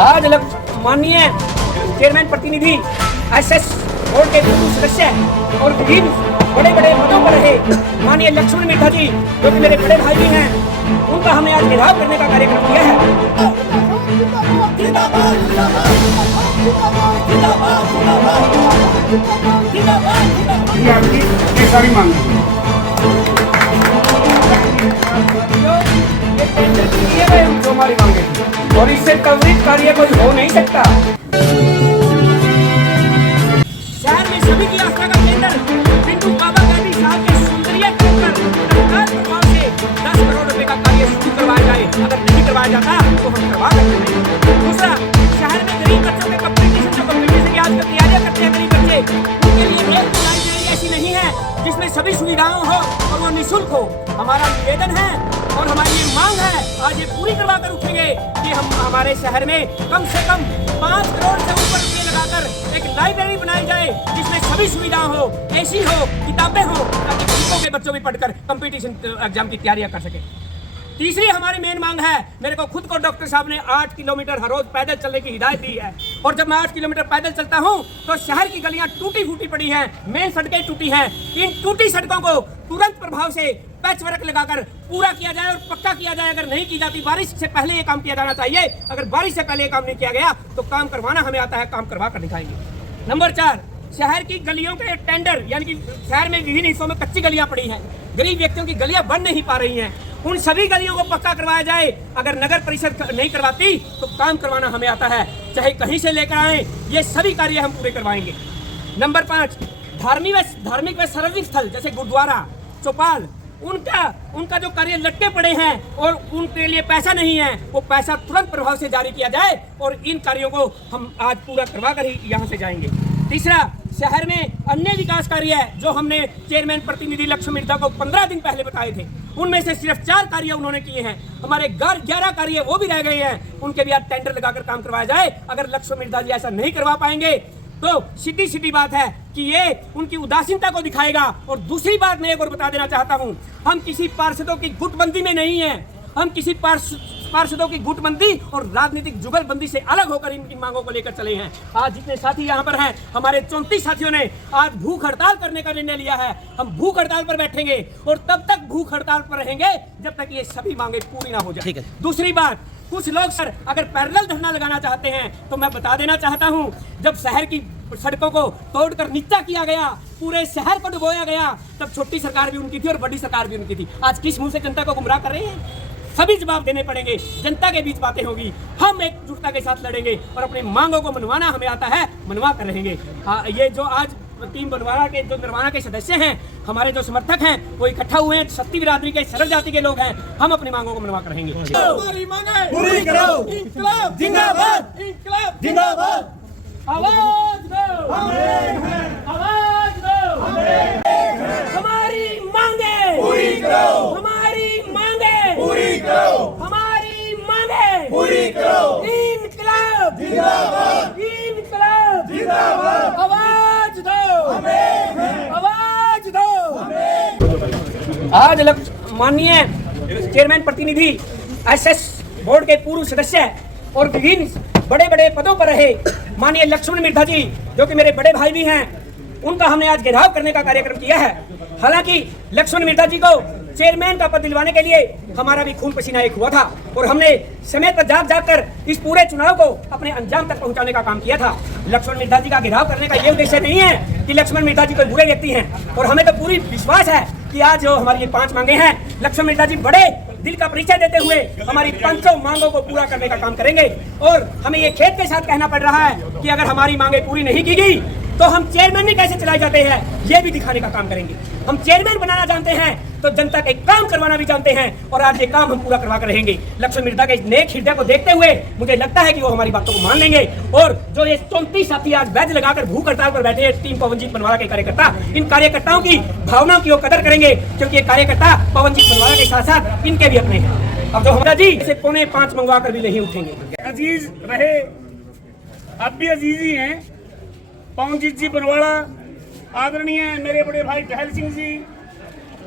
आज माननीय चेयरमैन प्रतिनिधि एसएस बोर्ड के पूर्व सदस्य और विभिन्न बड़े बड़े पदों पर रहे माननीय लक्ष्मण मिर्धा जी, जो कि मेरे बड़े भाई भी हैं, उनका हमने आज घेराव करने का कार्यक्रम किया है। ये आपकी ये सारी मांग जो हमारी मांगे और इससे त्वरित कार्य कोई हो नहीं सकता। शहर में सभी की आस्था का केंद्र पिंटू बाबा गांधी साहब के सुंदरिया केंद्र तत्काल प्रभाव से 10 करोड़ रुपए का कार्य शुरू करवाया जाए। अगर नहीं करवाया जाता तो हम करवा सकते हैं। दूसरा, शहर में गरीब बच्चों के कंपटीशन की आजकल तैयारियां करते हैं गरीब बच्चे, उनके लिए एक लाइब्रेरी ऐसी नहीं है जिसमें सभी सुविधाएं हो और वो निःशुल्क हो। हमारा निवेदन है और हमारी ये मांग है, आज ये पूरी करवा कर उठेंगे कि हम हमारे शहर में कम से कम 5 करोड़ से ऊपर रुपये लगाकर एक लाइब्रेरी बनाई जाए जिसमें सभी सुविधाएं हो, एसी हो, किताबें हो, ताकि गरीबों के बच्चों भी पढ़कर कंपटीशन एग्जाम की तैयारियां कर सके। तीसरी हमारी मेन मांग है, मेरे को खुद को डॉक्टर साहब ने 8 किलोमीटर हर रोज पैदल चलने की हिदायत दी है और जब मैं 8 किलोमीटर पैदल चलता हूं तो शहर की गलियां टूटी फूटी पड़ी हैं, मेन सड़कें टूटी हैं। इन टूटी सड़कों को तुरंत प्रभाव से पैच वर्क लगाकर पूरा किया जाए और पक्का किया जाए। अगर नहीं की जाती, बारिश से पहले ये काम किया जाना चाहिए। अगर बारिश से पहले ये काम नहीं किया गया तो काम करवाना हमें आता है, काम करवा कर दिखाएंगे। नंबर 4, शहर की गलियों के टेंडर, यानी कि शहर में विभिन्न हिस्सों में कच्ची गलियां पड़ी हैं, गरीब व्यक्तियों की गलियां बन नहीं पा रही हैं, उन सभी गलियों को पक्का करवाया जाए। अगर नगर परिषद नहीं करवाती तो काम करवाना हमें आता है, चाहे कहीं से लेकर आए, ये सभी कार्य हम पूरे करवाएंगे। नंबर 5, धार्मिक व सार्वजनिक स्थल जैसे गुरुद्वारा, चौपाल, उनका जो कार्य लटके पड़े हैं और उनके लिए पैसा नहीं है, वो पैसा तुरंत प्रभाव से जारी किया जाए और इन कार्यों को हम आज पूरा करवा कर ही यहाँ से जाएंगे। तीसरा, शहर में अन्य विकास कार्य है जो हमने चेयरमैन प्रतिनिधि लक्ष्मण मिर्धा को 15 दिन पहले बताए थे, उनमें से सिर्फ 4 कार्य उन्होंने किए हैं। हमारे 11 कार्य वो भी रह गए हैं, उनके भी आज टेंडर लगाकर काम करवाया जाए। अगर लक्ष्मण मिर्धा जी ऐसा नहीं करवा पाएंगे तो सीधी बात है कि ये उनकी उदासीनता को दिखाएगा। और दूसरी बात मैं एक और बता देना चाहता हूँ, हम किसी पार्षदों की गुटबंदी में नहीं है, हम किसी पार्षदों की गुटबंदी और राजनीतिक जुगलबंदी से अलग होकर इनकी मांगों को लेकर चले हैं। आज जितने साथी यहाँ पर हैं, हमारे 34 साथियों ने आज भूख हड़ताल करने का निर्णय लिया है। हम भूख हड़ताल पर बैठेंगे और तब तक भूख हड़ताल पर रहेंगे जब तक ये सभी मांगे पूरी ना हो जाए। दूसरी बात, कुछ लोग सर अगर पैरेलल धरना लगाना चाहते हैं तो मैं बता देना चाहता हूं, जब शहर की सड़कों को तोड़कर नीचा किया गया, पूरे शहर को डुबोया गया, तब छोटी सरकार भी उनकी थी और बड़ी सरकार भी उनकी थी। आज किस मुंह से जनता को गुमराह कर रहे हैं? सभी जवाब देने पड़ेंगे, जनता के बीच बातें होगी, हम एकजुटता के साथ लड़ेंगे और अपनी मांगों को मनवाना हमें आता है, मनवा कर रहेंगे। ये जो आज टीम बनवाना के जो निर्वाणा के सदस्य हैं, हमारे जो समर्थक हैं, वो इकट्ठा हुए हैं, सत्ती बिरादरी के, सरल जाति के लोग हैं, हम अपनी मांगों को मनवा कर रहेंगे। हमारी मांगे पूरी करो, इंकलाब जिंदाबाद, इंकलाब जिंदाबाद। आवाज दो, आवाज दो, हमारी मांगे पूरी करो, हमारी मांगे पूरी करो, हमारी मांगे पूरी करो। इंकलाब जिंदाबाद, इंकलाब जिंदाबाद। आवाज दो, आवाज दो। आज माननीय चेयरमैन प्रतिनिधि एसएस बोर्ड के पूर्व सदस्य और विभिन्न बड़े बड़े पदों पर रहे माननीय लक्ष्मण मिर्धा जी, जो कि मेरे बड़े भाई भी हैं, उनका हमने आज घेराव करने का कार्यक्रम किया है। हालांकि लक्ष्मण मिर्धा जी को चेयरमैन का पद दिलवाने के लिए हमारा भी खून पसीना एक हुआ था और हमने समय पर जाग कर इस पूरे चुनाव को अपने अंजाम तक पहुंचाने का काम किया था। लक्ष्मण मिर्धा जी का घेराव करने का ये उद्देश्य नहीं है कि लक्ष्मण मिर्धा जी कोई बुरे व्यक्ति हैं, और हमें तो पूरी विश्वास है कि आज जो हमारी ये 5 मांगे हैं, लक्ष्मण मिर्धा जी बड़े दिल का परिचय देते हुए हमारी 500 मांगों को पूरा करने का काम करेंगे। और हमें ये खेद के साथ कहना पड़ रहा है कि अगर हमारी मांगे पूरी नहीं की गई तो हम चेयरमैन भी कैसे चलाए जाते हैं, ये भी दिखाने का काम करेंगे। हम चेयरमैन बनाना जानते हैं तो जनता के काम करवाना भी जानते हैं, और आज ये काम हम पूरा करवा कर रहेंगे। लक्ष्मण मिर्धा के नेक हृदय को देखते हुए मुझे लगता है कि वो हमारी बातों को मान लेंगे। और जो ये 34 साथी आज बैच लगाकर भूख हड़ताल पर बैठे हैं, टीम पवनजीत बनवाला के कार्यकर्ता, इन कार्यकर्ताओं की भावनाओं की वो कदर करेंगे, क्योंकि ये कार्यकर्ता पवनजीत बनवाला के साथ साथ इनके भी अपने हैं। अब जो हमारा जी इसे 4.25 मंगवा कर भी नहीं उठेंगे। अजीज रहे, अब भी अजीज ही हैं। पवनजीत जी बनवाड़ा, आदरणीय मेरे बड़े भाई टहल सिंह जी,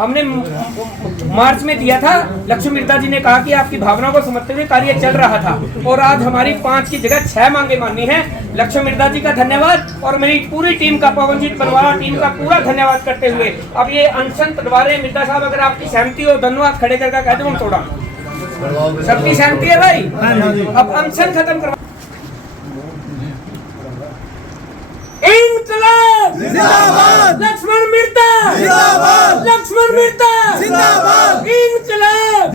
हमने मार्च में दिया था। लक्ष्मण मिर्धा जी ने कहा कि आपकी भावनाओं को समझते हुए कार्य चल रहा था और आज हमारी 5 की जगह 6 मांगे माननी है। लक्ष्मण मिर्धा जी का धन्यवाद और मेरी पूरी टीम का, पवनजीत बनवाला टीम का पूरा धन्यवाद करते हुए अब ये अनशन तोड़वा रहे हैं। मिर्धा साहब अगर आपकी सहमति हो, धन्यवाद खड़े करके कह दो हम तोड़ा। सबकी सहमति है भाई? अब अनशन खत्म करवा। इंकलाब जिंदाबाद, लक्ष्मण मिर्धा जिंदाबाद, लक्ष्मण मिर्धा जिंदाबाद। इंकलाब।